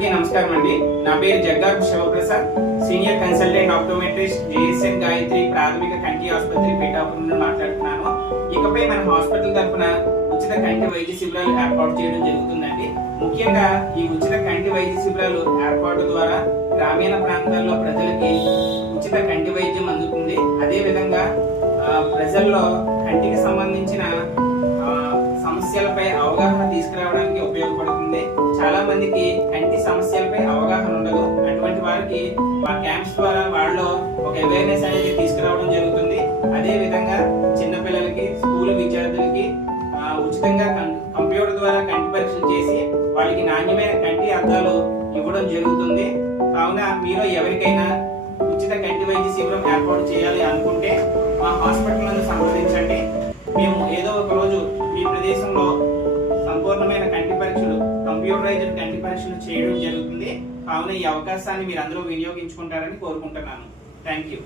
అందరికీ నమస్కారం అండి. నా పేరు Jaggaru Shivaprasad, senior consultant optometrist JSN Gayatri ప్రాథమిక కంటి ఆసుపత్రి పిఠాపురం నుండి మాట్లాడుతున్నాను. ఇకపై మన హాస్పిటల్ తరఫున ఉచిత కంటి వైద్య శిబిరాలు ఏర్పాటు చేయడం జరుగుతుందండి. ముఖ్యంగా ఈ ఉచిత కంటి వైద్య శిబిరాలు ఏర్పాటు ద్వారా గ్రామీణ ప్రాంతాల్లో ప్రజలకి ఉచిత కంటి వైద్యం అందుతుంది. అదే విధంగా ప్రజల్లో కంటికి సంబంధించిన సమస్యలపై అవగాహన తీసుకురావడానికి ఉపయోగపడుతుంది. చాలా మందికి కంటి సమస్యలపై అవగాహన ఉండదు. అటువంటి వారికి మా క్యాంప్స్ ద్వారా వాళ్ళలో ఒక అవేర్నెస్ అనేది తీసుకురావడం జరుగుతుంది. అదే విధంగా చిన్నపిల్లలకి, స్కూల్ విద్యార్థులకి ఉచితంగా కంప్యూటర్ ద్వారా కంటి పరీక్షలు చేసి వాళ్ళకి నాణ్యమైన కంటి అద్దాలు ఇవ్వడం జరుగుతుంది. కావున మీలో ఎవరికైనా ఉచిత కంటి వైద్య శిబిరం ఏర్పాటు చేయాలి అనుకుంటే మా హాస్పిటల్ నందు సంప్రదించండి. మేము ఏదో ఒక రోజు మీ ప్రదేశంలో సంపూర్ణమైన కంటి పరీక్షలు, కంప్యూటరైజ్డ్ కంటి పరీక్షలు చేయడం జరుగుతుంది. కావున ఈ అవకాశాన్ని మీరు అందరూ వినియోగించుకుంటారని కోరుకుంటున్నాను. Thank you.